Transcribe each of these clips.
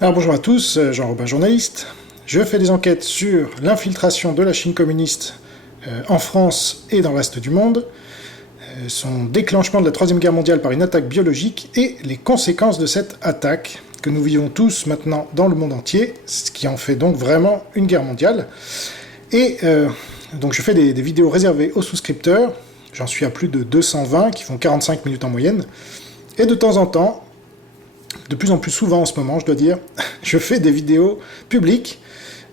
Alors bonjour à tous, Jean-Robin, journaliste. Je fais des enquêtes sur l'infiltration de la Chine communiste en France et dans le reste du monde, son déclenchement de la Troisième Guerre mondiale par une attaque biologique et les conséquences de cette attaque que nous vivons tous maintenant dans le monde entier, ce qui en fait donc vraiment une guerre mondiale. Et donc je fais des vidéos réservées aux souscripteurs, j'en suis à plus de 220 qui font 45 minutes en moyenne, et de temps en temps, de plus en plus souvent en ce moment, je dois dire, je fais des vidéos publiques,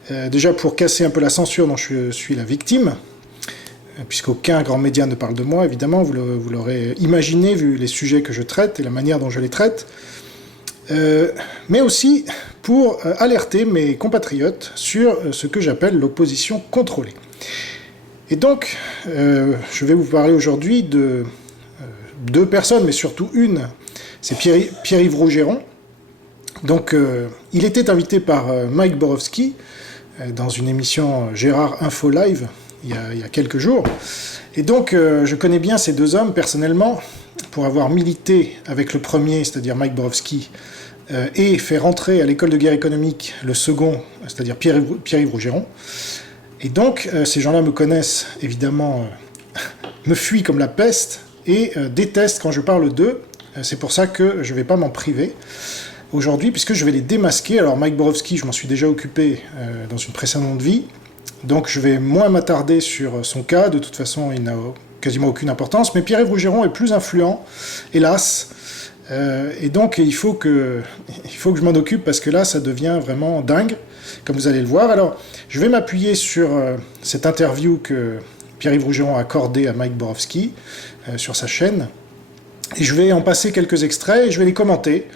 déjà pour casser un peu la censure dont je suis la victime, puisqu'aucun grand média ne parle de moi, évidemment, vous l'aurez imaginé, vu les sujets que je traite et la manière dont je les traite, mais aussi pour alerter mes compatriotes sur ce que j'appelle l'opposition contrôlée. Et donc, je vais vous parler aujourd'hui de deux personnes, mais surtout une, c'est Pierre-Yves Rougeron. Donc, il était invité par Mike Borowski dans une émission Gérard Info Live il y a quelques jours. Et donc, je connais bien ces deux hommes personnellement pour avoir milité avec le premier, c'est-à-dire Mike Borowski, et fait rentrer à l'école de guerre économique le second, c'est-à-dire Pierre-Yves Rougeron. Et donc, ces gens-là me connaissent, évidemment, me fuient comme la peste et détestent quand je parle d'eux. C'est pour ça que je ne vais pas m'en priver aujourd'hui, puisque je vais les démasquer. Alors Mike Borowski, je m'en suis déjà occupé dans une précédente vie, donc je vais moins m'attarder sur son cas. De toute façon, il n'a quasiment aucune importance. Mais Pierre-Yves Rougeron est plus influent, hélas. Et donc il faut que je m'en occupe, parce que là, ça devient vraiment dingue, comme vous allez le voir. Alors, je vais m'appuyer sur cette interview que Pierre-Yves Rougeron a accordée à Mike Borowski sur sa chaîne. Et je vais en passer quelques extraits et je vais les commenter,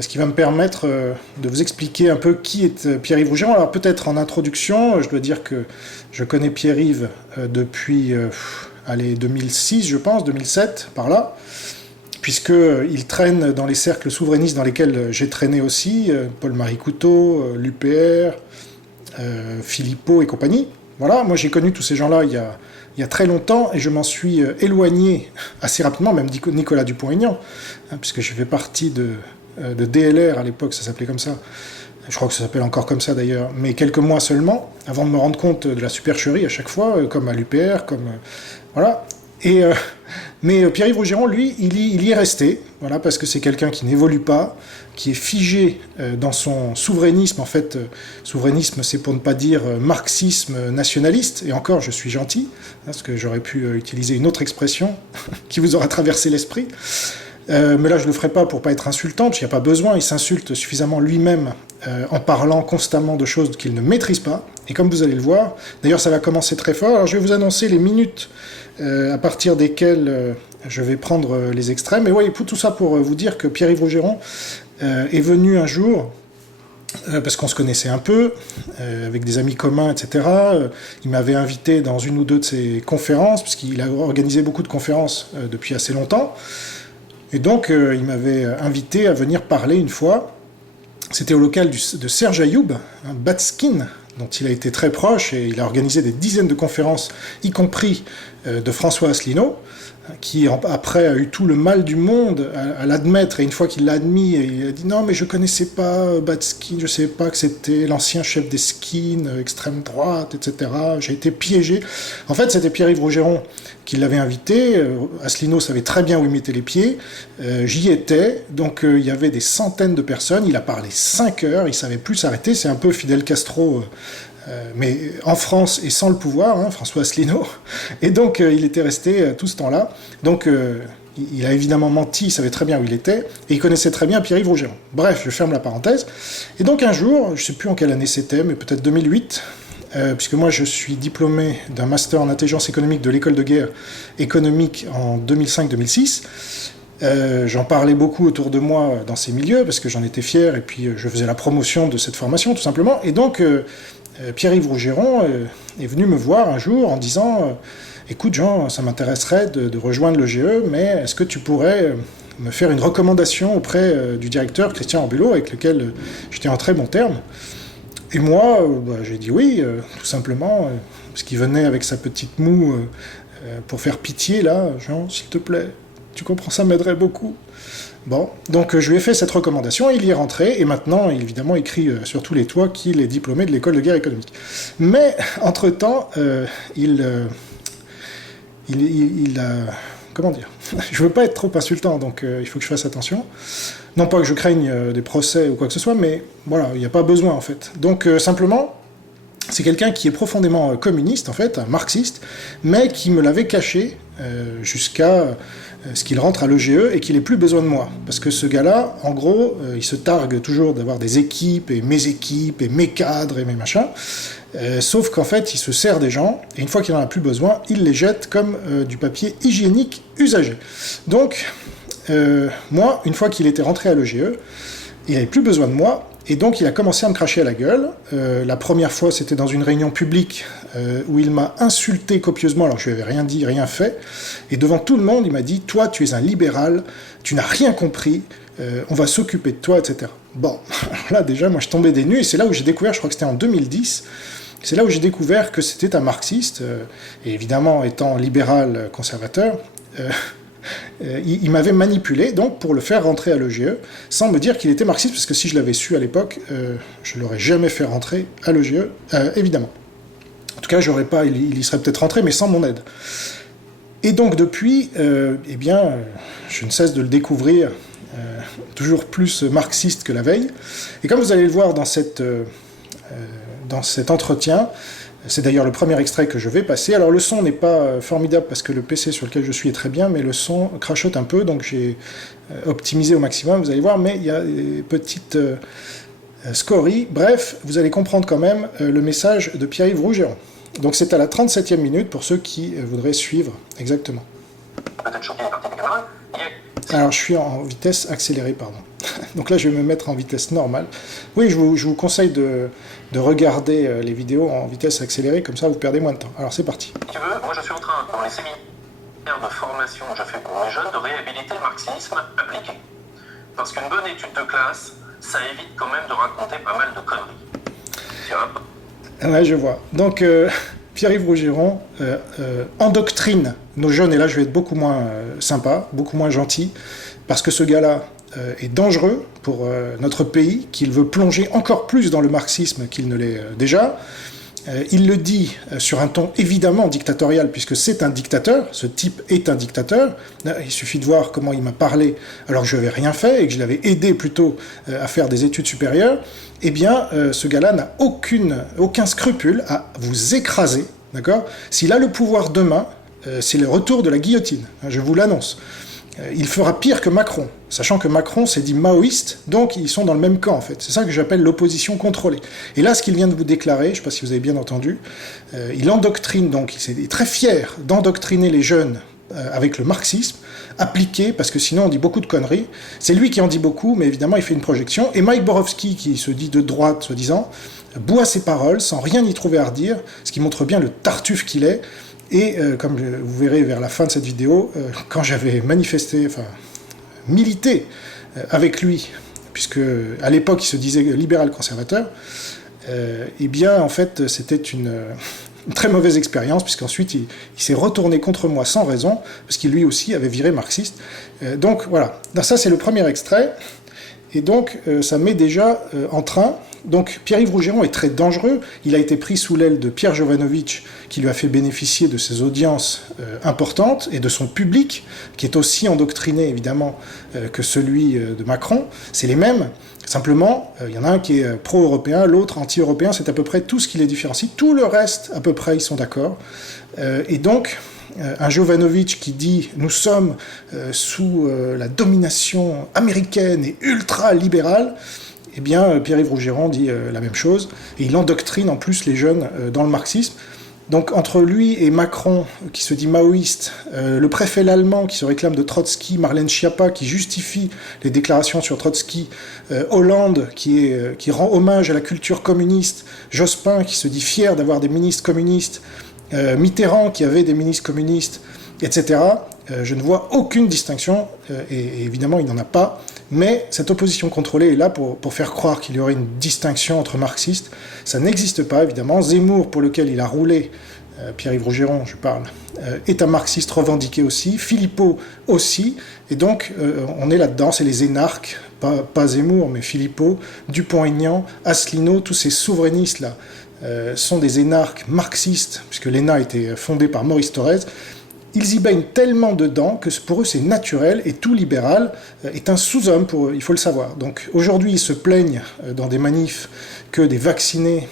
ce qui va me permettre de vous expliquer un peu qui est Pierre-Yves Rougeron. Alors peut-être en introduction, je dois dire que je connais Pierre-Yves depuis 2006, je pense, 2007, par là, puisqu'il traîne dans les cercles souverainistes dans lesquels j'ai traîné aussi, Paul-Marie Couteau, l'UPR, Philippot et compagnie. Voilà, moi j'ai connu tous ces gens-là il y a très longtemps, et je m'en suis éloigné assez rapidement, même Nicolas Dupont-Aignan, puisque je fais partie de DLR à l'époque, ça s'appelait comme ça. Je crois que ça s'appelle encore comme ça d'ailleurs, mais quelques mois seulement, avant de me rendre compte de la supercherie à chaque fois, comme à l'UPR, voilà. Mais Pierre-Yves Rougeron, lui, il y est resté, voilà, parce que c'est quelqu'un qui n'évolue pas, qui est figé dans son souverainisme. En fait, souverainisme, c'est pour ne pas dire marxisme nationaliste, et encore, je suis gentil, parce que j'aurais pu utiliser une autre expression qui vous aura traversé l'esprit. Mais là, je ne le ferai pas pour ne pas être insultant, parce qu'il n'y a pas besoin, il s'insulte suffisamment lui-même en parlant constamment de choses qu'il ne maîtrise pas. Et comme vous allez le voir, d'ailleurs, ça va commencer très fort. Alors, je vais vous annoncer les minutes à partir desquelles je vais prendre les extraits. Mais oui, tout ça pour vous dire que Pierre-Yves Rougeron est venu un jour, parce qu'on se connaissait un peu, avec des amis communs, etc. Il m'avait invité dans une ou deux de ses conférences, puisqu'il a organisé beaucoup de conférences depuis assez longtemps. Et donc, il m'avait invité à venir parler une fois. C'était au local de Serge Ayoub, un Batskin, dont il a été très proche, et il a organisé des dizaines de conférences, y compris de François Asselineau, qui après a eu tout le mal du monde à l'admettre, et une fois qu'il l'a admis, il a dit « Non, mais je connaissais pas Batskin, je ne savais pas que c'était l'ancien chef des skins, extrême droite, etc. J'ai été piégé. » En fait, c'était Pierre-Yves Rougeron qui l'avait invité. Asselineau savait très bien où il mettait les pieds. J'y étais, donc il y avait des centaines de personnes. Il a parlé 5 heures, il ne savait plus s'arrêter. C'est un peu Fidel Castro, mais en France et sans le pouvoir, hein, François Asselineau. Et donc il était resté tout ce temps-là. Donc il a évidemment menti, il savait très bien où il était, et il connaissait très bien Pierre-Yves Rougeron. Bref, je ferme la parenthèse. Et donc un jour, je ne sais plus en quelle année c'était, mais peut-être 2008, puisque moi je suis diplômé d'un master en intelligence économique de l'école de guerre économique en 2005-2006. J'en parlais beaucoup autour de moi dans ces milieux, parce que j'en étais fier, et puis je faisais la promotion de cette formation, tout simplement. Et donc, Pierre-Yves Rougeron est venu me voir un jour en disant « Écoute Jean, ça m'intéresserait de rejoindre le GE, mais est-ce que tu pourrais me faire une recommandation auprès du directeur Christian Arbulot, avec lequel j'étais en très bon terme ?» Et moi, j'ai dit oui, tout simplement, parce qu'il venait avec sa petite moue pour faire pitié, là. « Jean, s'il te plaît, tu comprends, ça m'aiderait beaucoup. » Bon, donc je lui ai fait cette recommandation, il y est rentré, et maintenant, évidemment, il crie sur tous les toits qu'il est diplômé de l'école de guerre économique. Mais, entre-temps, il a... Comment dire? Je veux pas être trop insultant, donc il faut que je fasse attention. Non pas que je craigne des procès ou quoi que ce soit, mais voilà, il n'y a pas besoin, en fait. Donc, simplement... C'est quelqu'un qui est profondément communiste, en fait, un marxiste, mais qui me l'avait caché jusqu'à ce qu'il rentre à l'EGE et qu'il ait plus besoin de moi. Parce que ce gars-là, en gros, il se targue toujours d'avoir des équipes, et mes cadres, et mes machins, sauf qu'en fait, il se sert des gens, et une fois qu'il n'en a plus besoin, il les jette comme du papier hygiénique usagé. Donc, moi, une fois qu'il était rentré à l'EGE, il n'avait plus besoin de moi, et donc il a commencé à me cracher à la gueule. La première fois, c'était dans une réunion publique où il m'a insulté copieusement, alors que je lui avais rien dit, rien fait. Et devant tout le monde, il m'a dit « Toi, tu es un libéral, tu n'as rien compris, on va s'occuper de toi, etc. » Bon, là déjà, moi je tombais des nues, et c'est là où j'ai découvert, je crois que c'était en 2010, c'est là où j'ai découvert que c'était un marxiste, et évidemment, étant libéral conservateur, il m'avait manipulé donc pour le faire rentrer à l'EGE sans me dire qu'il était marxiste, parce que si je l'avais su à l'époque, je ne l'aurais jamais fait rentrer à l'EGE, évidemment. En tout cas, il y serait peut-être rentré, mais sans mon aide. Et donc depuis, eh bien, je ne cesse de le découvrir toujours plus marxiste que la veille. Et comme vous allez le voir dans cet entretien, c'est d'ailleurs le premier extrait que je vais passer. Alors le son n'est pas formidable parce que le PC sur lequel je suis est très bien, mais le son crachote un peu, donc j'ai optimisé au maximum, vous allez voir, mais il y a des petites scories. Bref, vous allez comprendre quand même le message de Pierre-Yves Rougeron. Donc c'est à la 37e minute pour ceux qui voudraient suivre exactement. Alors je suis en vitesse accélérée, pardon. Donc là je vais me mettre en vitesse normale. Oui, je vous conseille de regarder les vidéos en vitesse accélérée, comme ça vous perdez moins de temps. Alors c'est parti. Si tu veux, moi je suis en train, dans les séminaires de formation que je fais pour les jeunes, de réhabiliter le marxisme appliqué. Parce qu'une bonne étude de classe, ça évite quand même de raconter pas mal de conneries. Tu vois ? Ouais, je vois. Donc Pierre-Yves Rougeron endoctrine nos jeunes, et là je vais être beaucoup moins sympa, beaucoup moins gentil, parce que ce gars-là est dangereux pour notre pays, qu'il veut plonger encore plus dans le marxisme qu'il ne l'est déjà. Il le dit sur un ton évidemment dictatorial, puisque c'est un dictateur, ce type est un dictateur. Il suffit de voir comment il m'a parlé alors que je n'avais rien fait et que je l'avais aidé plutôt à faire des études supérieures. Eh bien, ce gars-là n'a aucun scrupule à vous écraser, d'accord ? S'il a le pouvoir demain, c'est le retour de la guillotine, je vous l'annonce. Il fera pire que Macron, sachant que Macron s'est dit maoïste, donc ils sont dans le même camp en fait. C'est ça que j'appelle l'opposition contrôlée. Et là, ce qu'il vient de vous déclarer, je ne sais pas si vous avez bien entendu, il endoctrine, donc il est très fier d'endoctriner les jeunes avec le marxisme, appliqué, parce que sinon on dit beaucoup de conneries. C'est lui qui en dit beaucoup, mais évidemment il fait une projection. Et Mike Borowski, qui se dit de droite, soi-disant, boit ses paroles sans rien y trouver à redire, ce qui montre bien le tartuffe qu'il est. Et comme vous verrez vers la fin de cette vidéo, quand j'avais milité avec lui, puisque à l'époque il se disait libéral conservateur, eh bien en fait c'était une très mauvaise expérience, puisqu'ensuite il s'est retourné contre moi sans raison, parce qu'il lui aussi avait viré marxiste. Donc voilà, ça c'est le premier extrait, et donc ça met déjà en train. Donc Pierre-Yves Rougeron est très dangereux, il a été pris sous l'aile de Pierre Jovanovic, qui lui a fait bénéficier de ses audiences importantes, et de son public, qui est aussi endoctriné évidemment que celui de Macron. C'est les mêmes, simplement il y en a un qui est pro-européen, l'autre anti-européen, c'est à peu près tout ce qui les différencie, tout le reste à peu près ils sont d'accord. Et donc un Jovanovic qui dit « nous sommes sous la domination américaine et ultra-libérale », eh bien, Pierre-Yves Rougeron dit la même chose, et il endoctrine en plus les jeunes dans le marxisme. Donc entre lui et Macron, qui se dit maoïste, le préfet allemand qui se réclame de Trotsky, Marlène Schiappa qui justifie les déclarations sur Trotsky, Hollande qui rend hommage à la culture communiste, Jospin qui se dit fier d'avoir des ministres communistes, Mitterrand qui avait des ministres communistes, etc. Je ne vois aucune distinction, et évidemment il n'en a pas, mais cette opposition contrôlée est là pour faire croire qu'il y aurait une distinction entre marxistes. Ça n'existe pas, évidemment. Zemmour, pour lequel il a roulé Pierre-Yves Rougeron, je parle, est un marxiste revendiqué aussi, Philippot aussi, et donc on est là-dedans, c'est les énarques, pas Zemmour, mais Philippot, Dupont-Aignan, Asselineau, tous ces souverainistes-là sont des énarques marxistes, puisque l'ENA a été fondée par Maurice Thorez. Ils y baignent tellement dedans que pour eux c'est naturel, et tout libéral est un sous-homme pour eux, il faut le savoir. Donc aujourd'hui ils se plaignent dans des manifs que des vaccinés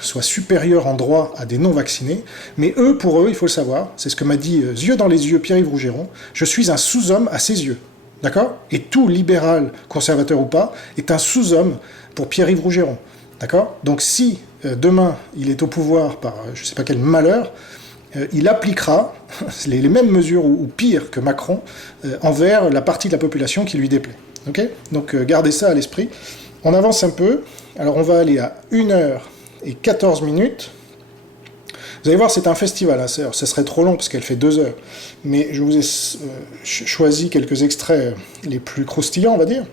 soient supérieurs en droit à des non-vaccinés, mais eux, pour eux, il faut le savoir, c'est ce que m'a dit yeux dans les yeux Pierre-Yves Rougeron, je suis un sous-homme à ses yeux, d'accord? Et tout libéral, conservateur ou pas, est un sous-homme pour Pierre-Yves Rougeron, d'accord? Donc si demain il est au pouvoir par je ne sais pas quel malheur, il appliquera les mêmes mesures, ou pire que Macron, envers la partie de la population qui lui déplaît. Okay, donc gardez ça à l'esprit. On avance un peu. Alors on va aller à 1h14. Vous allez voir, c'est un festival. Hein. Ça serait trop long parce qu'elle fait 2 heures. Mais je vous ai choisi quelques extraits les plus croustillants, on va dire.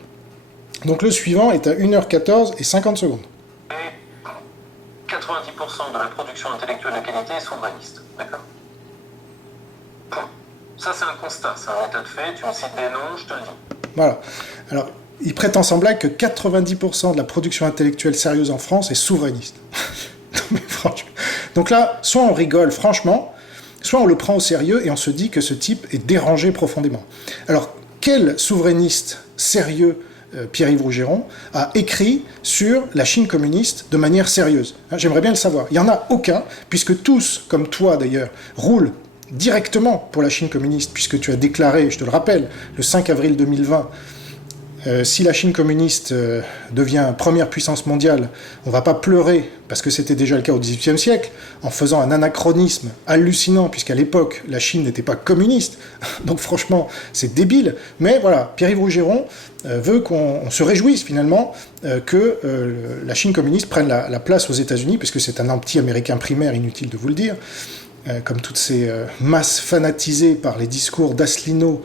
Donc le suivant est à 1h14 et 50 secondes. 90% de la production intellectuelle de qualité est souverainiste. D'accord. Ça, c'est un constat, c'est un état de fait. Tu me cites des noms, je te le dis. Voilà. Alors, il prétend sans blague que 90% de la production intellectuelle sérieuse en France est souverainiste. Mais franchement. Donc là, soit on rigole franchement, soit on le prend au sérieux et on se dit que ce type est dérangé profondément. Alors, quel souverainiste sérieux Pierre-Yves Rougeron a écrit sur la Chine communiste de manière sérieuse? J'aimerais bien le savoir. Il n'y en a aucun, puisque tous, comme toi d'ailleurs, roulent directement pour la Chine communiste, puisque tu as déclaré, je te le rappelle, le 5 avril 2020, si la Chine communiste devient première puissance mondiale, on ne va pas pleurer, parce que c'était déjà le cas au XVIIIe siècle, en faisant un anachronisme hallucinant, puisqu'à l'époque, la Chine n'était pas communiste. Donc franchement, c'est débile. Mais voilà, Pierre-Yves Rougeron veut qu'on se réjouisse finalement que la Chine communiste prenne la place aux États-Unis, puisque c'est un anti-américain primaire, inutile de vous le dire. Comme toutes ces masses fanatisées par les discours d'Asselineau,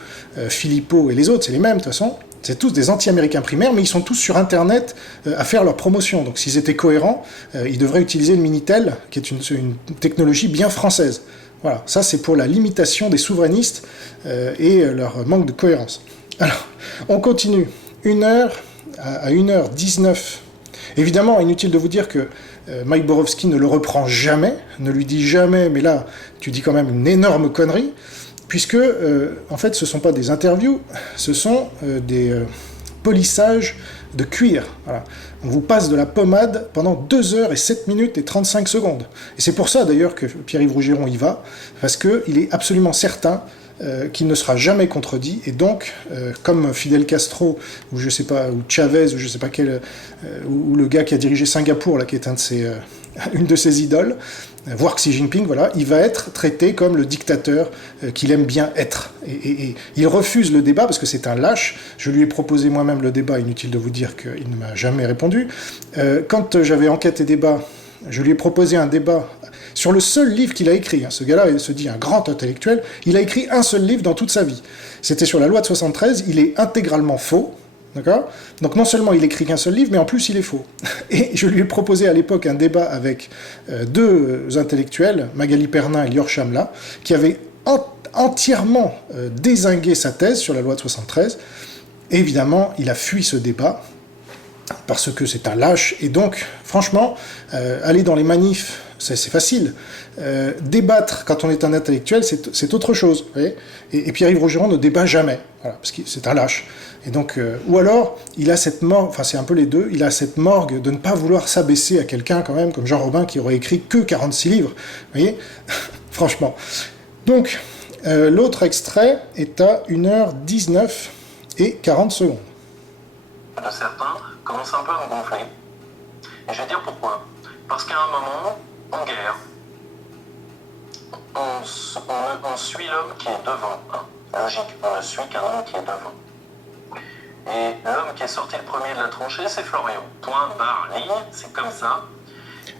Philippot et les autres, c'est les mêmes de toute façon. C'est tous des anti-américains primaires, mais ils sont tous sur Internet à faire leur promotion. Donc s'ils étaient cohérents, ils devraient utiliser le Minitel, qui est une technologie bien française. Voilà, ça c'est pour la limitation des souverainistes et leur manque de cohérence. Alors, on continue. 1h à 1h19. Évidemment, inutile de vous dire que Mike Borowski ne le reprend jamais, ne lui dit jamais, mais là, tu dis quand même une énorme connerie, puisque, en fait, ce ne sont pas des interviews, ce sont des polissages de cuir. Voilà. On vous passe de la pommade pendant 2h et 7 minutes et 35 secondes. Et c'est pour ça, d'ailleurs, que Pierre-Yves Rougeron y va, parce qu'il est absolument certain qu'il ne sera jamais contredit, et donc, comme Fidel Castro, ou je sais pas, ou Chavez, ou je sais pas quel, ou le gars qui a dirigé Singapour, là, qui est une de ses idoles, voire Xi Jinping, voilà, il va être traité comme le dictateur qu'il aime bien être. Et il refuse le débat parce que c'est un lâche. Je lui ai proposé moi-même le débat, inutile de vous dire qu'il ne m'a jamais répondu. Quand j'avais Enquête et Débat, je lui ai proposé un débat sur le seul livre qu'il a écrit. Ce gars-là, il se dit un grand intellectuel, il a écrit un seul livre dans toute sa vie. C'était sur la loi de 73, il est intégralement faux. D'accord ? Donc non seulement il écrit qu'un seul livre, mais en plus il est faux. Et je lui ai proposé à l'époque un débat avec deux intellectuels, Magali Pernin et Lior Chamla, qui avaient entièrement dézingué sa thèse sur la loi de 73. Et évidemment, il a fui ce débat, parce que c'est un lâche. Et donc, franchement, aller dans les manifs, c'est facile. Débattre quand on est un intellectuel, c'est autre chose. Vous voyez, et Pierre-Yves Rougeron ne débat jamais, voilà, parce que c'est un lâche. Et donc, ou alors, il a cette morgue, enfin c'est un peu les deux, il a cette morgue de ne pas vouloir s'abaisser à quelqu'un quand même, comme Jean Robin, qui aurait écrit que 46 livres. Vous voyez, franchement. Donc, l'autre extrait est à 1h19 et 40 secondes. De certains commencent un peu à me gonfler. Et je vais dire pourquoi. Parce qu'à un moment, en guerre, on suit l'homme qui est devant. Hein. Logique, on ne suit qu'un homme qui est devant. Et l'homme qui est sorti le premier de la tranchée, c'est Florian. Point, barre, ligne, c'est comme ça.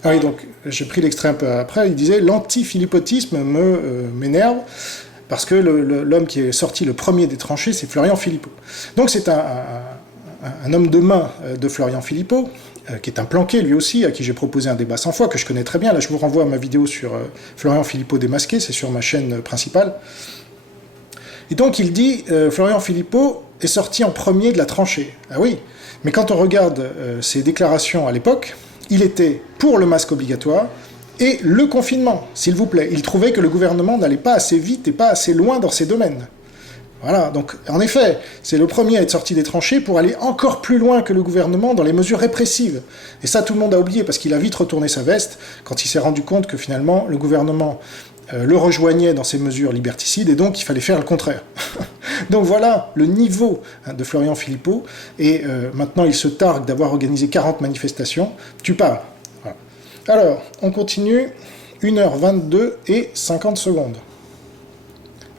Ah oui, donc j'ai pris l'extrait un peu après, il disait « L'anti-philippotisme m'énerve ». Parce que l'homme qui est sorti le premier des tranchées, c'est Florian Philippot. Donc c'est un un homme de main de Florian Philippot, qui est un planqué lui aussi, à qui j'ai proposé un débat 100 fois, que je connais très bien. Là, je vous renvoie à ma vidéo sur Florian Philippot démasqué, c'est sur ma chaîne principale. Et donc il dit, Florian Philippot est sorti en premier de la tranchée. Ah oui, mais quand on regarde ses déclarations à l'époque, il était pour le masque obligatoire et le confinement, s'il vous plaît. Il trouvait que le gouvernement n'allait pas assez vite et pas assez loin dans ces domaines. Voilà, donc en effet, c'est le premier à être sorti des tranchées pour aller encore plus loin que le gouvernement dans les mesures répressives. Et ça, tout le monde a oublié, parce qu'il a vite retourné sa veste quand il s'est rendu compte que finalement, le gouvernement le rejoignait dans ses mesures liberticides, et donc il fallait faire le contraire. Donc voilà le niveau de Florian Philippot, et maintenant il se targue d'avoir organisé 40 manifestations. Tu parles. Voilà. Alors, on continue, 1h22 et 50 secondes.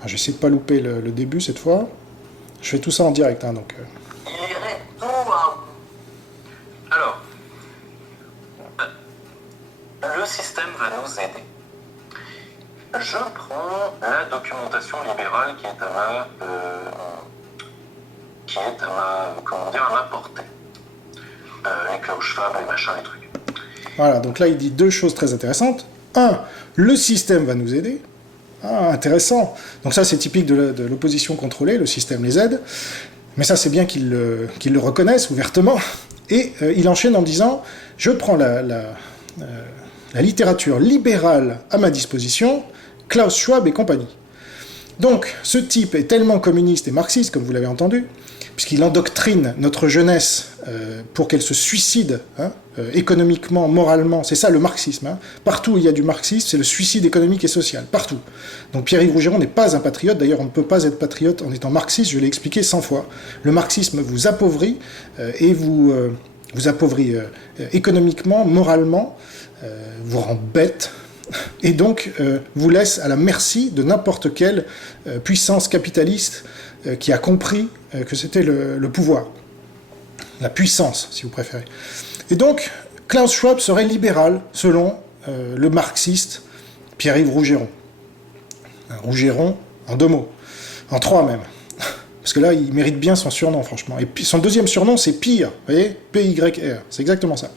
J'essaie de ne pas louper le début cette fois. Je fais tout ça en direct, hein, donc... Il irait tout à... Alors, le système va nous aider. Je prends la documentation libérale qui est à ma portée. Les Klaus Schwab, les machins, les trucs. Voilà, donc là il dit deux choses très intéressantes. Un, le système va nous aider. Ah, intéressant. Donc ça, c'est typique de l'opposition contrôlée, le système les aide. Mais ça, c'est bien qu'ils le reconnaissent ouvertement. Et il enchaîne en disant, je prends la littérature libérale à ma disposition, Klaus Schwab et compagnie. Donc, ce type est tellement communiste et marxiste, comme vous l'avez entendu, puisqu'il endoctrine notre jeunesse pour qu'elle se suicide, hein, économiquement, moralement. C'est ça le marxisme. Hein. Partout où il y a du marxisme, c'est le suicide économique et social. Partout. Donc Pierre-Yves Rougeron n'est pas un patriote. D'ailleurs, on ne peut pas être patriote en étant marxiste. Je l'ai expliqué 100 fois. Le marxisme vous appauvrit et vous appauvrit économiquement, moralement, vous rend bête. Et donc vous laisse à la merci de n'importe quelle puissance capitaliste qui a compris que c'était le pouvoir. La puissance, si vous préférez. Et donc, Klaus Schwab serait libéral, selon le marxiste Pierre-Yves Rougeron. Rougeron, en 2 mots. En 3 même. Parce que là, il mérite bien son surnom, franchement. Et puis, son deuxième surnom, c'est Pire. Vous voyez, P-Y-R. C'est exactement ça.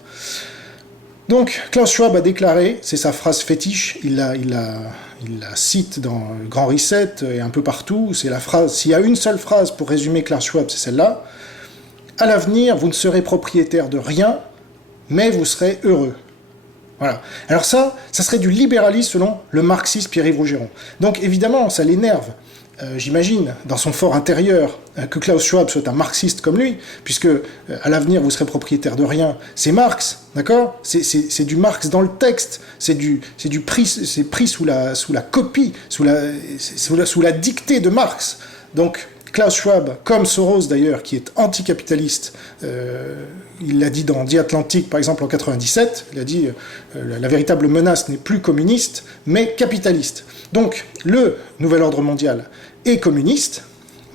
Donc, Klaus Schwab a déclaré, c'est sa phrase fétiche, il la cite dans le Grand Reset et un peu partout, c'est la phrase, s'il y a une seule phrase pour résumer Klaus Schwab, c'est celle-là. À l'avenir, vous ne serez propriétaire de rien, mais vous serez heureux. Voilà. Alors ça serait du libéralisme selon le marxiste Pierre-Yves Rougeron. Donc évidemment, ça l'énerve. J'imagine, dans son fort intérieur, que Klaus Schwab soit un marxiste comme lui, puisque à l'avenir vous serez propriétaire de rien. C'est Marx, d'accord ? C'est du Marx dans le texte, c'est pris sous la copie, sous la dictée de Marx. Donc Klaus Schwab, comme Soros d'ailleurs, qui est anticapitaliste, il l'a dit dans The Atlantic, par exemple en 97, il a dit la véritable menace n'est plus communiste, mais capitaliste. Donc le nouvel ordre mondial est communiste,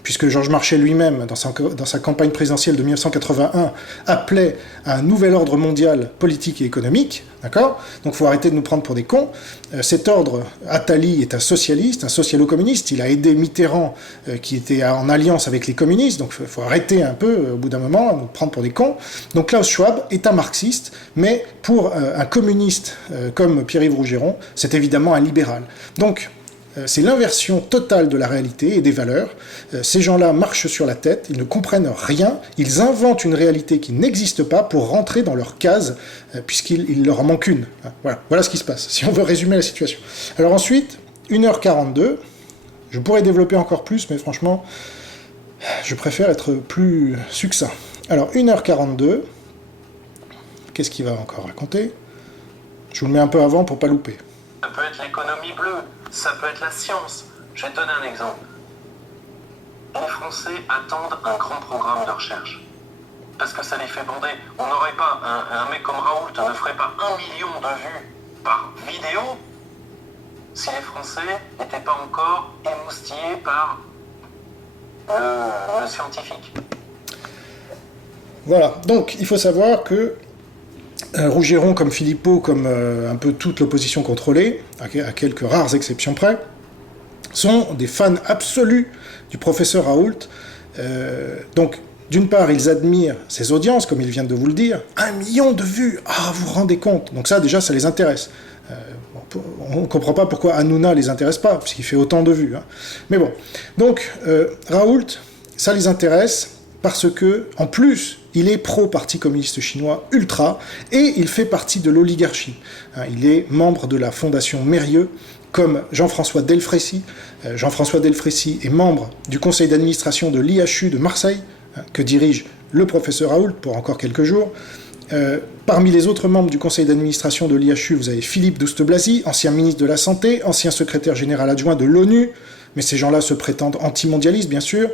puisque Georges Marchais lui-même, dans sa campagne présidentielle de 1981, appelait à un nouvel ordre mondial politique et économique, d'accord ? Donc il faut arrêter de nous prendre pour des cons. Cet ordre, Attali, est un socialiste, un socialo-communiste. Il a aidé Mitterrand, qui était en alliance avec les communistes, donc il faut arrêter un peu, au bout d'un moment, à nous prendre pour des cons. Donc Klaus Schwab est un marxiste, mais pour un communiste comme Pierre-Yves Rougeron, c'est évidemment un libéral. Donc, c'est l'inversion totale de la réalité et des valeurs. Ces gens-là marchent sur la tête, ils ne comprennent rien, ils inventent une réalité qui n'existe pas pour rentrer dans leur case, puisqu'il leur en manque une. Voilà ce qui se passe, si on veut résumer la situation. Alors ensuite, 1h42, je pourrais développer encore plus, mais franchement, je préfère être plus succinct. Alors 1h42, qu'est-ce qu'il va encore raconter ? Je vous le mets un peu avant pour pas louper. Ça peut être l'économie bleue, ça peut être la science. Je vais te donner un exemple. Les Français attendent un grand programme de recherche. Parce que ça les fait bander. On n'aurait pas, un mec comme Raoult ne ferait pas 1 million de vues par vidéo si les Français n'étaient pas encore émoustillés par le scientifique. Voilà, donc il faut savoir que Rougeron, comme Philippot, comme un peu toute l'opposition contrôlée, à quelques rares exceptions près, sont des fans absolus du professeur Raoult. Donc, d'une part, ils admirent ces audiences, comme ils viennent de vous le dire, 1 million de vues, ah, vous vous rendez compte. Donc ça, déjà, ça les intéresse. On ne comprend pas pourquoi Hanouna les intéresse pas, puisqu'il fait autant de vues. Hein. Mais bon, donc, Raoult, ça les intéresse, parce que, en plus, il est pro-Parti communiste chinois ultra, et il fait partie de l'oligarchie. Il est membre de la fondation Mérieux, comme Jean-François Delfrécy. Jean-François Delfrécy est membre du conseil d'administration de l'IHU de Marseille, que dirige le professeur Raoult pour encore quelques jours. Parmi les autres membres du conseil d'administration de l'IHU, vous avez Philippe Douste-Blazy, ancien ministre de la Santé, ancien secrétaire général adjoint de l'ONU, mais ces gens-là se prétendent anti-mondialistes, bien sûr.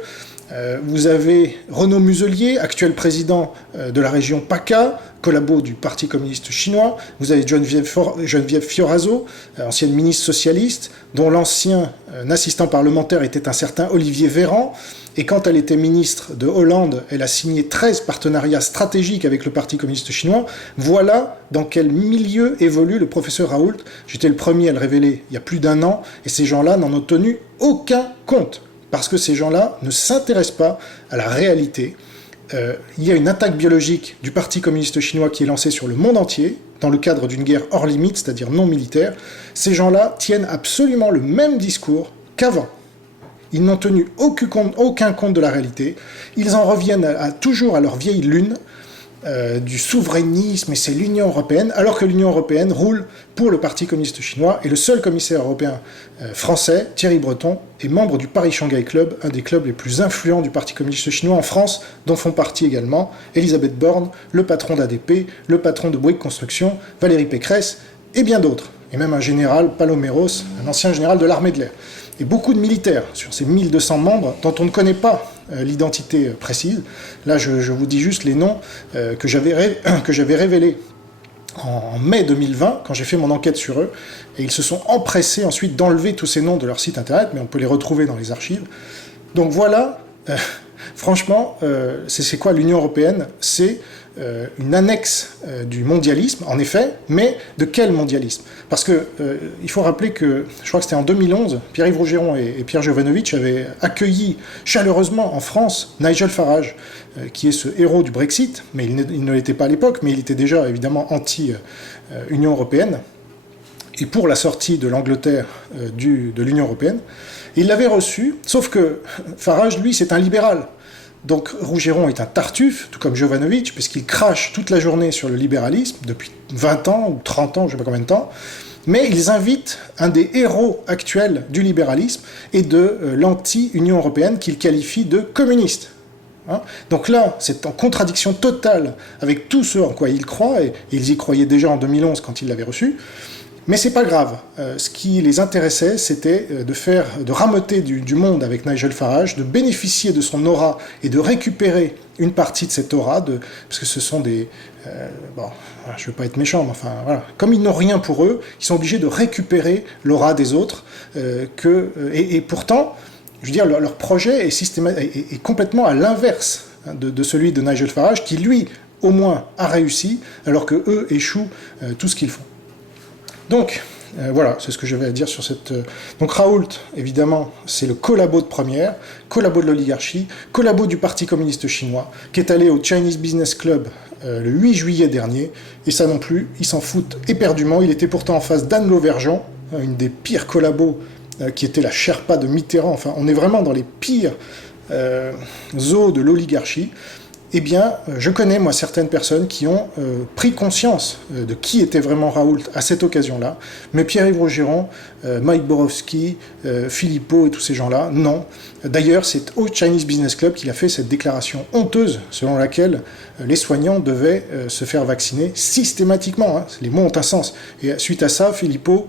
Vous avez Renaud Muselier, actuel président de la région PACA, collabo du Parti communiste chinois. Vous avez Geneviève Fioraso, ancienne ministre socialiste, dont l'ancien assistant parlementaire était un certain Olivier Véran. Et quand elle était ministre de Hollande, elle a signé 13 partenariats stratégiques avec le Parti communiste chinois. Voilà dans quel milieu évolue le professeur Raoult. J'étais le premier à le révéler il y a plus d'1 an, et ces gens-là n'en ont tenu aucun compte. Parce que ces gens-là ne s'intéressent pas à la réalité. Il y a une attaque biologique du Parti communiste chinois qui est lancée sur le monde entier, dans le cadre d'une guerre hors limite, c'est-à-dire non militaire. Ces gens-là tiennent absolument le même discours qu'avant. Ils n'ont tenu aucun compte de la réalité. Ils en reviennent toujours à leur vieille lune, du souverainisme, et c'est l'Union européenne, alors que l'Union européenne roule pour le Parti communiste chinois, et le seul commissaire européen français, Thierry Breton, est membre du Paris-Shanghai Club, un des clubs les plus influents du Parti communiste chinois en France, dont font partie également Elisabeth Borne, le patron d'ADP, le patron de Bouygues Construction, Valérie Pécresse, et bien d'autres, et même un général, Paloméros, un ancien général de l'armée de l'air. Et beaucoup de militaires, sur ces 1200 membres, dont on ne connaît pas l'identité précise. Là, je vous dis juste les noms que j'avais révélés en mai 2020, quand j'ai fait mon enquête sur eux, et ils se sont empressés ensuite d'enlever tous ces noms de leur site internet, mais on peut les retrouver dans les archives. Donc voilà, franchement, c'est quoi l'Union européenne? C'est une annexe du mondialisme, en effet, mais de quel mondialisme? Parce que il faut rappeler que, je crois que c'était en 2011, Pierre-Yves Rougeron et Pierre Jovanovic avaient accueilli chaleureusement en France Nigel Farage, qui est ce héros du Brexit, mais il ne l'était pas à l'époque, mais il était déjà évidemment anti-Union européenne, et pour la sortie de l'Angleterre de l'Union européenne. Et il l'avait reçu, sauf que Farage, lui, c'est un libéral. Donc Rougeron est un tartuffe, tout comme Jovanovic, puisqu'il crache toute la journée sur le libéralisme, depuis 20 ans ou 30 ans, je ne sais pas combien de temps, mais ils invitent un des héros actuels du libéralisme et de l'anti-Union européenne qu'ils qualifient de communiste. Hein. Donc là, c'est en contradiction totale avec tout ce en quoi ils croient, et ils y croyaient déjà en 2011 quand ils l'avaient reçu. Mais c'est pas grave. Ce qui les intéressait, c'était de rameuter du monde avec Nigel Farage, de bénéficier de son aura et de récupérer une partie de cette aura, parce que ce sont des... bon, je veux pas être méchant, mais enfin, voilà. Comme ils n'ont rien pour eux, ils sont obligés de récupérer l'aura des autres, et pourtant, je veux dire, leur projet est complètement à l'inverse de celui de Nigel Farage, qui lui, au moins, a réussi, alors que eux échouent tout ce qu'ils font. Donc, voilà, c'est ce que j'avais à dire sur cette... Donc Raoult, évidemment, c'est le collabo de première, collabo de l'oligarchie, collabo du Parti communiste chinois, qui est allé au Chinese Business Club le 8 juillet dernier, et ça non plus, ils s'en foutent éperdument. Il était pourtant en face d'Anne Lauvergeon, une des pires collabos, qui était la Sherpa de Mitterrand. Enfin, on est vraiment dans les pires zoos de l'oligarchie. Eh bien, je connais, moi, certaines personnes qui ont pris conscience de qui était vraiment Raoult à cette occasion-là, mais Pierre-Yves Rougeron, Mike Borowski, Philippot et tous ces gens-là, non. D'ailleurs, c'est au Chinese Business Club qu'il a fait cette déclaration honteuse selon laquelle les soignants devaient se faire vacciner systématiquement. Hein. Les mots ont un sens. Et suite à ça, Philippot,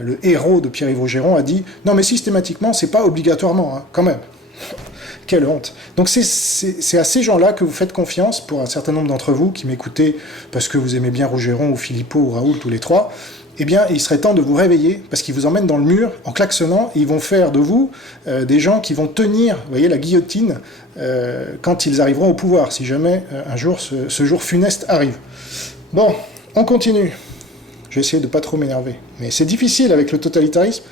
le héros de Pierre-Yves Rougeron, a dit « Non, mais systématiquement, c'est pas obligatoirement, hein, quand même ». Quelle honte. Donc c'est à ces gens-là que vous faites confiance, pour un certain nombre d'entre vous qui m'écoutez parce que vous aimez bien Rougeron ou Philippot ou Raoult, tous les trois. Eh bien, il serait temps de vous réveiller, parce qu'ils vous emmènent dans le mur en klaxonnant, et ils vont faire de vous des gens qui vont tenir, vous voyez, la guillotine quand ils arriveront au pouvoir, si jamais un jour ce jour funeste arrive. Bon, on continue. Je vais essayer de ne pas trop m'énerver. Mais c'est difficile avec le totalitarisme,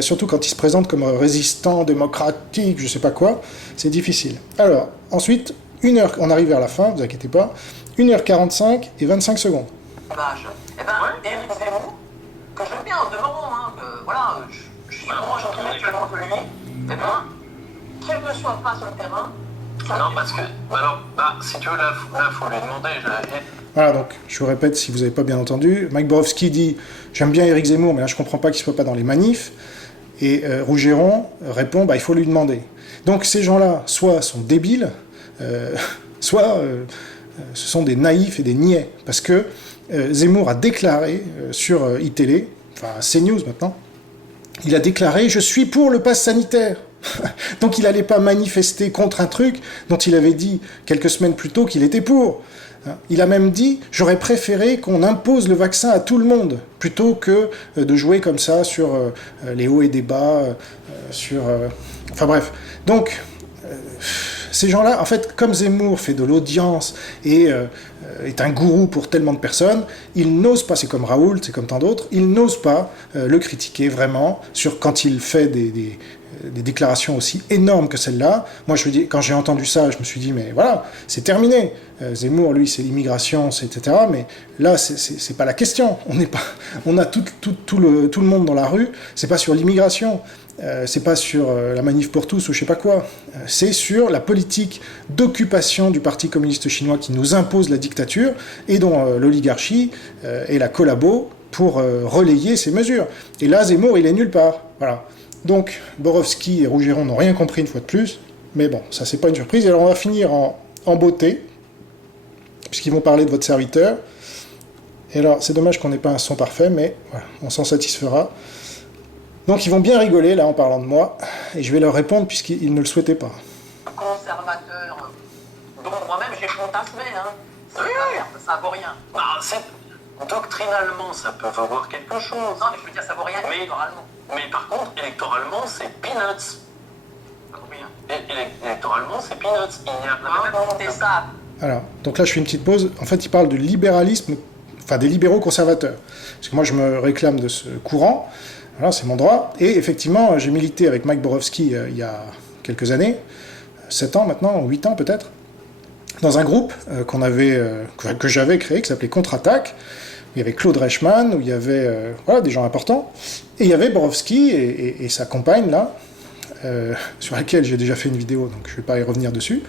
surtout quand il se présente comme résistant, démocratique, je sais pas quoi, c'est difficile. Alors, ensuite, 1 heure, on arrive vers la fin, ne vous inquiétez pas, 1h45 et 25 secondes. Vache. Eh ben, Éric Zemmour, que j'aime bien en demeurant, hein, que, voilà, je suis moins gentil actuellement que lui, eh ben, quel ne soit pas sur le terrain, ça non, parce que, alors, si tu veux, là, faut lui demander, Voilà, donc, je vous répète, si vous n'avez pas bien entendu, Mike Borowski dit « J'aime bien Éric Zemmour, mais là, je comprends pas qu'il soit pas dans les manifs », et Rougeron répond « il faut lui demander ». Donc, ces gens-là, soit sont débiles, soit ce sont des naïfs et des niais, parce que Zemmour a déclaré sur iTélé, enfin CNews maintenant, il a déclaré « Je suis pour le pass sanitaire ». Donc il n'allait pas manifester contre un truc dont il avait dit quelques semaines plus tôt qu'il était pour. Il a même dit « J'aurais préféré qu'on impose le vaccin à tout le monde, plutôt que de jouer comme ça sur les hauts et des bas, sur... Enfin bref. Donc, ces gens-là, en fait, comme Zemmour fait de l'audience et est un gourou pour tellement de personnes, ils n'osent pas, c'est comme Raoult, c'est comme tant d'autres, ils n'osent pas le critiquer vraiment sur quand il fait des déclarations aussi énormes que celle-là. Moi, je veux dire, quand j'ai entendu ça, je me suis dit, mais voilà, c'est terminé. Zemmour, lui, c'est l'immigration, c'est etc. Mais là, c'est pas la question. On a tout le monde dans la rue. C'est pas sur l'immigration. C'est pas sur la manif pour tous ou je sais pas quoi. C'est sur la politique d'occupation du Parti communiste chinois qui nous impose la dictature et dont l'oligarchie est la collabo pour relayer ces mesures. Et là, Zemmour, il est nulle part. Voilà. Donc, Borowski et Rougeron n'ont rien compris une fois de plus, mais bon, ça c'est pas une surprise. Et alors on va finir en beauté, puisqu'ils vont parler de votre serviteur. Et alors, c'est dommage qu'on n'ait pas un son parfait, mais voilà, on s'en satisfera. Donc ils vont bien rigoler là en parlant de moi, et je vais leur répondre puisqu'ils ne le souhaitaient pas. Conservateur, dont moi-même j'ai fantasmé, hein. Ça vaut rien. Doctrinalement, ça peut valoir quelque chose. Non, mais je veux dire, ça vaut rien électoralement. Mais par contre, électoralement, c'est peanuts. Ça vaut rien. Électoralement, c'est peanuts. Il n'y a pas ça. Alors, donc là, je fais une petite pause. En fait, il parle de libéralisme, enfin des libéraux conservateurs. Parce que moi, je me réclame de ce courant. Alors, c'est mon droit. Et effectivement, j'ai milité avec Mike Borowski il y a quelques années, 7 ans maintenant, 8 ans peut-être, dans un groupe que j'avais créé, qui s'appelait Contre-Attaque. Il y avait Claude Reichmann, où il y avait des gens importants. Et il y avait Borowski et sa compagne, là, sur laquelle j'ai déjà fait une vidéo, donc je ne vais pas y revenir dessus.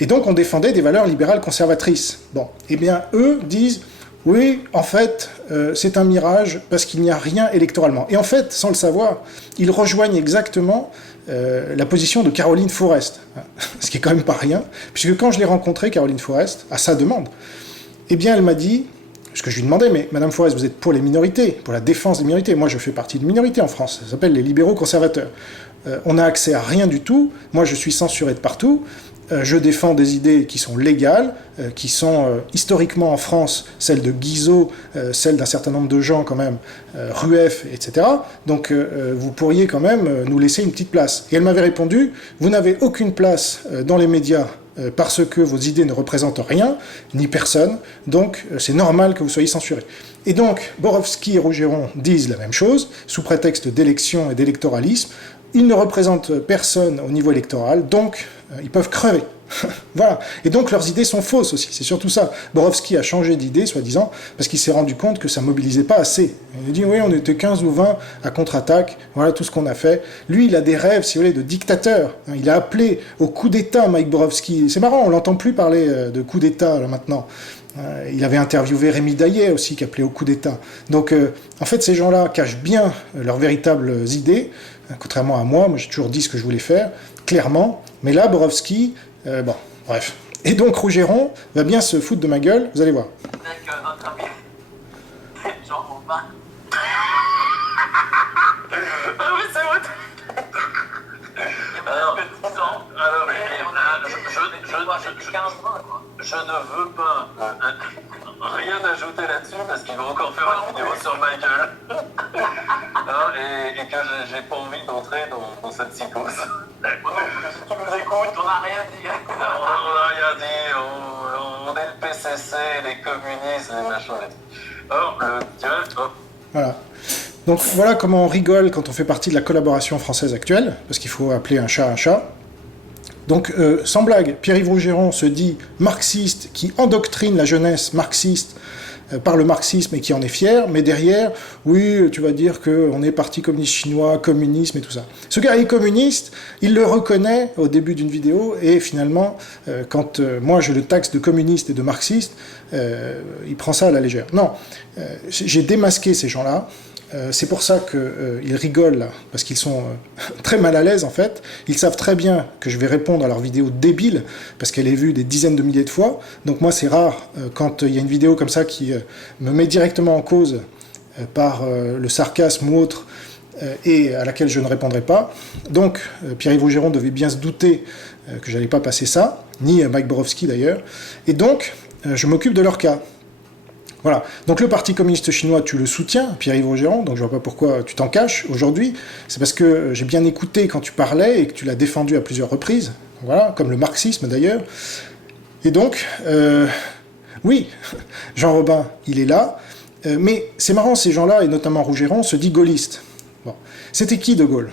Et donc, on défendait des valeurs libérales conservatrices. Bon, eh bien, eux disent... Oui, en fait, c'est un mirage parce qu'il n'y a rien électoralement. Et en fait, sans le savoir, ils rejoignent exactement la position de Caroline Forest, ce qui est quand même pas rien, puisque quand je l'ai rencontrée, Caroline Forest, à sa demande, eh bien, elle m'a dit, parce que je lui demandais, mais Madame Forest, vous êtes pour les minorités, pour la défense des minorités. Moi, je fais partie d'une minorité en France, ça s'appelle les libéraux conservateurs. On n'a accès à rien du tout, moi je suis censuré de partout, je défends des idées qui sont légales, qui sont historiquement en France celles de Guizot, celles d'un certain nombre de gens quand même, Rueff, etc. Donc vous pourriez quand même nous laisser une petite place. Et elle m'avait répondu, vous n'avez aucune place dans les médias parce que vos idées ne représentent rien, ni personne, donc c'est normal que vous soyez censurés. Et donc Borowski et Rougeron disent la même chose, sous prétexte d'élection et d'électoralisme. Ils ne représentent personne au niveau électoral, donc ils peuvent crever. Voilà. Et donc leurs idées sont fausses aussi, c'est surtout ça. Borowski a changé d'idée, soi-disant, parce qu'il s'est rendu compte que ça ne mobilisait pas assez. Il a dit, oui, on était 15 ou 20 à contre-attaque, voilà tout ce qu'on a fait. Lui, il a des rêves, si vous voulez, de dictateur. Il a appelé au coup d'État, Mike Borowski. C'est marrant, on l'entend plus parler de coup d'État, là, maintenant. Il avait interviewé Rémi Daillet aussi, qui appelait au coup d'État. Donc, en fait, ces gens-là cachent bien leurs véritables idées, contrairement à moi j'ai toujours dit ce que je voulais faire, clairement. Mais là, Borowski, bon, bref. Et donc, Rougeron va bien se foutre de ma gueule, vous allez voir. Avec notre ami Jean Robin. Ah oui, c'est vrai. Je ne veux pas rien ajouter là-dessus parce qu'il va encore faire une vidéo sur ma gueule et que j'ai pas envie d'entrer dans cette psychose. Si tu nous écoutes, on n'a rien dit. On n'a rien dit, on est le PCC, les communistes, les machins. Or, hop. Voilà. Donc voilà comment on rigole quand on fait partie de la collaboration française actuelle, parce qu'il faut appeler un chat un chat. Donc, sans blague, Pierre-Yves Rougeron se dit marxiste, qui endoctrine la jeunesse marxiste par le marxisme et qui en est fier, mais derrière, oui, tu vas dire qu'on est parti communiste chinois, communisme et tout ça. Ce gars est communiste, il le reconnaît au début d'une vidéo, et finalement, quand moi je le taxe de communiste et de marxiste, il prend ça à la légère. Non, j'ai démasqué ces gens-là. C'est pour ça qu'ils rigolent, là, parce qu'ils sont très mal à l'aise, en fait. Ils savent très bien que je vais répondre à leur vidéo débile, parce qu'elle est vue des dizaines de milliers de fois. Donc moi, c'est rare, quand il y a une vidéo comme ça qui me met directement en cause par le sarcasme ou autre, et à laquelle je ne répondrai pas. Donc, Pierre-Yves Rougeron devait bien se douter que je n'allais pas passer ça, ni Mike Borowski d'ailleurs. Et donc, je m'occupe de leur cas. Voilà. Donc le Parti communiste chinois, tu le soutiens, Pierre-Yves Rougeron, donc je vois pas pourquoi tu t'en caches aujourd'hui. C'est parce que j'ai bien écouté quand tu parlais et que tu l'as défendu à plusieurs reprises, voilà, comme le marxisme d'ailleurs. Et donc, oui, Jean Robin, il est là, mais c'est marrant, ces gens-là, et notamment Rougeron, se dit gaulliste. Bon. C'était qui de Gaulle?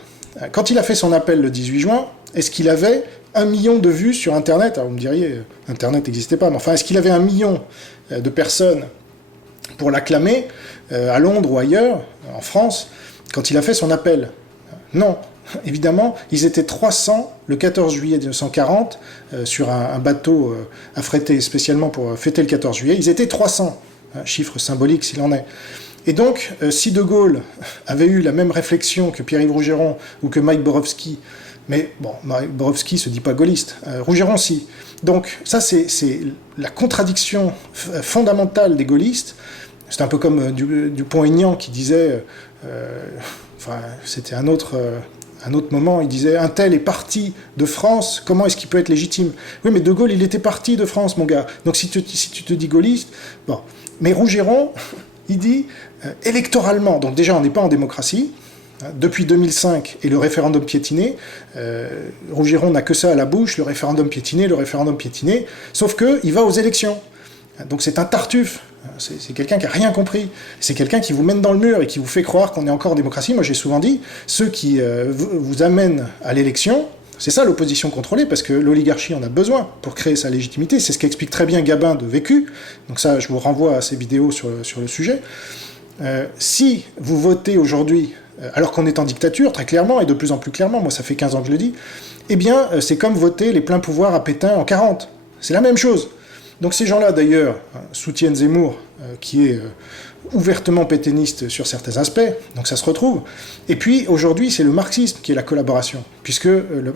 Quand il a fait son appel le 18 juin, est-ce qu'il avait 1 million de vues sur Internet? Alors vous me diriez, Internet n'existait pas, mais enfin, est-ce qu'il avait 1 million de personnes pour l'acclamer à Londres ou ailleurs, en France, quand il a fait son appel? Non, évidemment, ils étaient 300 le 14 juillet 1940 sur un bateau affrété spécialement pour fêter le 14 juillet. Ils étaient 300, un chiffre symbolique s'il en est. Et donc, si De Gaulle avait eu la même réflexion que Pierre-Yves Rougeron ou que Mike Borowski, mais bon, Mike Borowski se dit pas gaulliste, Rougeron si. Donc ça, c'est la contradiction fondamentale des gaullistes. C'est un peu comme Dupont-Aignan qui disait, enfin c'était un autre moment, il disait « Un tel est parti de France, comment est-ce qu'il peut être légitime ?» Oui, mais De Gaulle, il était parti de France, mon gars. Donc si tu te dis gaulliste, bon. Mais Rougeron, il dit électoralement, donc déjà on n'est pas en démocratie, depuis 2005 et le référendum piétiné, Rougeron n'a que ça à la bouche, le référendum piétiné, sauf qu'il va aux élections. Donc c'est un tartuffe, c'est quelqu'un qui n'a rien compris, c'est quelqu'un qui vous mène dans le mur et qui vous fait croire qu'on est encore en démocratie. Moi j'ai souvent dit, ceux qui vous amènent à l'élection, c'est ça l'opposition contrôlée, parce que l'oligarchie en a besoin pour créer sa légitimité, c'est ce qu'explique très bien Gabin de Vécu, donc ça je vous renvoie à ses vidéos sur le sujet. Si vous votez aujourd'hui, alors qu'on est en dictature, très clairement, et de plus en plus clairement, moi ça fait 15 ans que je le dis, eh bien c'est comme voter les pleins pouvoirs à Pétain en 40, c'est la même chose. Donc ces gens-là, d'ailleurs, soutiennent Zemmour, qui est ouvertement pétainiste sur certains aspects, donc ça se retrouve. Et puis, aujourd'hui, c'est le marxisme qui est la collaboration, puisque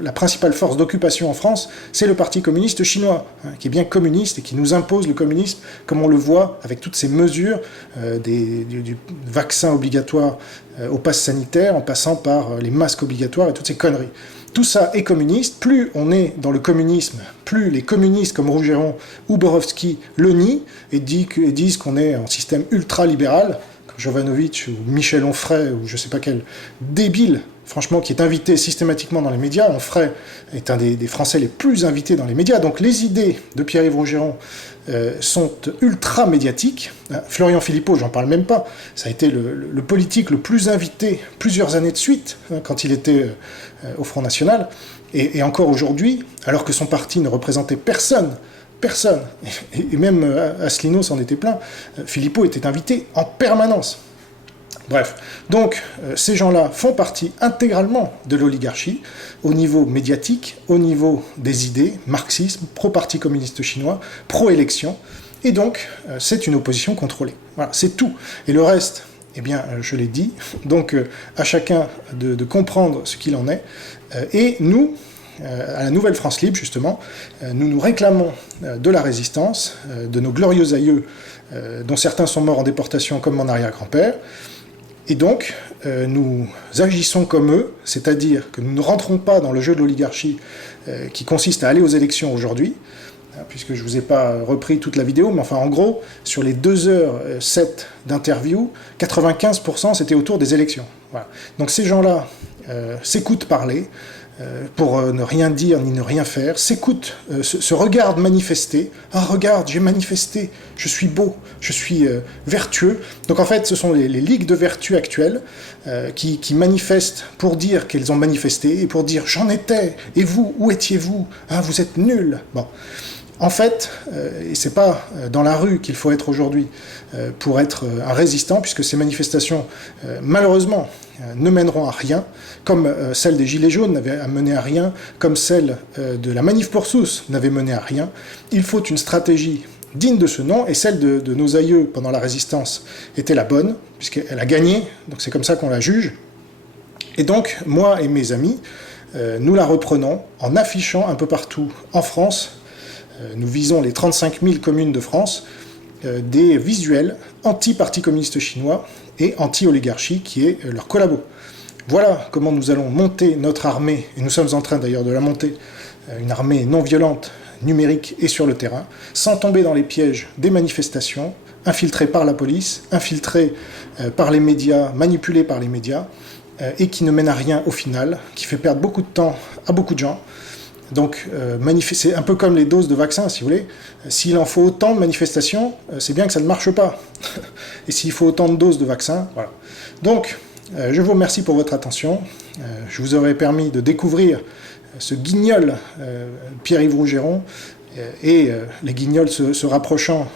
la principale force d'occupation en France, c'est le Parti communiste chinois, qui est bien communiste et qui nous impose le communisme, comme on le voit avec toutes ces mesures du vaccin obligatoire au pass sanitaire, en passant par les masques obligatoires et toutes ces conneries. Tout ça est communiste. Plus on est dans le communisme, plus les communistes comme Rougeron ou Borowski le nient et disent qu'on est en système ultra-libéral, comme Jovanovic ou Michel Onfray ou je sais pas quel débile, franchement, qui est invité systématiquement dans les médias. Onfray est un des Français les plus invités dans les médias. Donc les idées de Pierre-Yves Rougeron sont ultra médiatiques. Florian Philippot, j'en parle même pas, ça a été le politique le plus invité plusieurs années de suite, quand il était au Front National, et encore aujourd'hui, alors que son parti ne représentait personne, et même Asselineau s'en était plaint, Philippot était invité en permanence. Bref, donc ces gens-là font partie intégralement de l'oligarchie, au niveau médiatique, au niveau des idées, marxisme, pro-parti communiste chinois, pro-élection, et donc c'est une opposition contrôlée. Voilà, c'est tout. Et le reste, eh bien, je l'ai dit, donc à chacun de comprendre ce qu'il en est, et nous, à la Nouvelle France Libre, justement, nous nous réclamons de la résistance, de nos glorieux aïeux, dont certains sont morts en déportation comme mon arrière-grand-père. Et donc, nous agissons comme eux, c'est-à-dire que nous ne rentrons pas dans le jeu de l'oligarchie qui consiste à aller aux élections aujourd'hui, puisque je ne vous ai pas repris toute la vidéo, mais enfin en gros, sur les 2h07 d'interview, 95% c'était autour des élections. Voilà. Donc ces gens-là s'écoutent parler, pour ne rien dire ni ne rien faire, s'écoute, se regarde manifester. Ah, regarde, j'ai manifesté, je suis beau, je suis vertueux. Donc en fait, ce sont les ligues de vertu actuelles qui manifestent pour dire qu'elles ont manifesté et pour dire « j'en étais, et vous, où étiez-vous? Hein, vous êtes nuls !» Bon. En fait, et c'est pas dans la rue qu'il faut être aujourd'hui pour être un résistant, puisque ces manifestations, malheureusement, ne mèneront à rien, comme celle des Gilets jaunes n'avait mené à rien, comme celle de la Manif pour tous n'avait mené à rien. Il faut une stratégie digne de ce nom, et celle de nos aïeux pendant la résistance était la bonne, puisqu'elle a gagné, donc c'est comme ça qu'on la juge. Et donc, moi et mes amis, nous la reprenons en affichant un peu partout en France. Nous visons les 35 000 communes de France, des visuels anti-parti communiste chinois et anti-oligarchie qui est leur collabo. Voilà comment nous allons monter notre armée, et nous sommes en train d'ailleurs de la monter, une armée non violente, numérique et sur le terrain, sans tomber dans les pièges des manifestations, infiltrées par la police, infiltrées par les médias, manipulées par les médias, et qui ne mène à rien au final, qui fait perdre beaucoup de temps à beaucoup de gens. Donc, c'est un peu comme les doses de vaccins, si vous voulez. S'il en faut autant de manifestations, c'est bien que ça ne marche pas. Et s'il faut autant de doses de vaccins, voilà. Donc, je vous remercie pour votre attention. Je vous aurais permis de découvrir ce guignol, Pierre-Yves Rougeron, et les guignols se rapprochant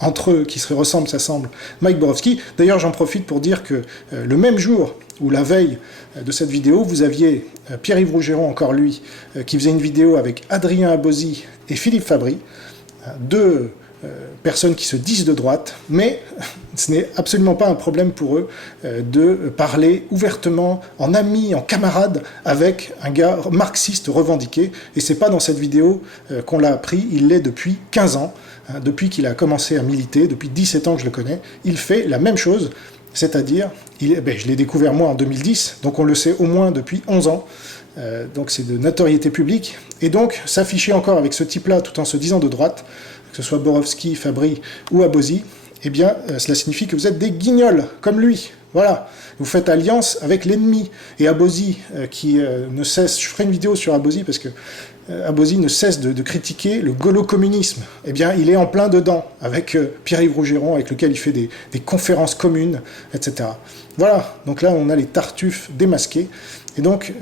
entre eux, qui se ressemblent, s'assemblent, Mike Borowski. D'ailleurs, j'en profite pour dire que le même jour, ou la veille de cette vidéo, vous aviez Pierre-Yves Rougeron, encore lui, qui faisait une vidéo avec Adrien Abozy et Philippe Fabry, deux personnes qui se disent de droite, mais ce n'est absolument pas un problème pour eux de parler ouvertement, en ami, en camarade, avec un gars marxiste revendiqué, et c'est pas dans cette vidéo qu'on l'a appris, il l'est depuis 15 ans, hein, depuis qu'il a commencé à militer, depuis 17 ans que je le connais, il fait la même chose, c'est-à-dire, je l'ai découvert moi en 2010, donc on le sait au moins depuis 11 ans, donc c'est de notoriété publique, et donc s'afficher encore avec ce type-là tout en se disant de droite, que ce soit Borowski, Fabry ou Abozy, eh bien cela signifie que vous êtes des guignols, comme lui, voilà. Vous faites alliance avec l'ennemi, et Abozy qui ne cesse, je ferai une vidéo sur Abozy parce que Abozy ne cesse de critiquer le gaulo-communisme. Eh bien, il est en plein dedans, avec Pierre-Yves Rougeron, avec lequel il fait des conférences communes, etc. Voilà, donc là, on a les tartuffes démasqués. Et donc,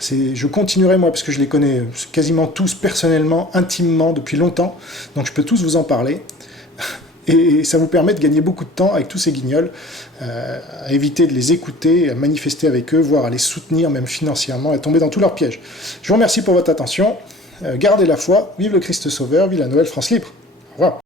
je continuerai, moi, parce que je les connais quasiment tous personnellement, intimement, depuis longtemps, donc je peux tous vous en parler. Et ça vous permet de gagner beaucoup de temps avec tous ces guignols, à éviter de les écouter, à manifester avec eux, voire à les soutenir même financièrement, à tomber dans tous leurs pièges. Je vous remercie pour votre attention, gardez la foi, vive le Christ Sauveur, vive la Nouvelle France libre. Au revoir.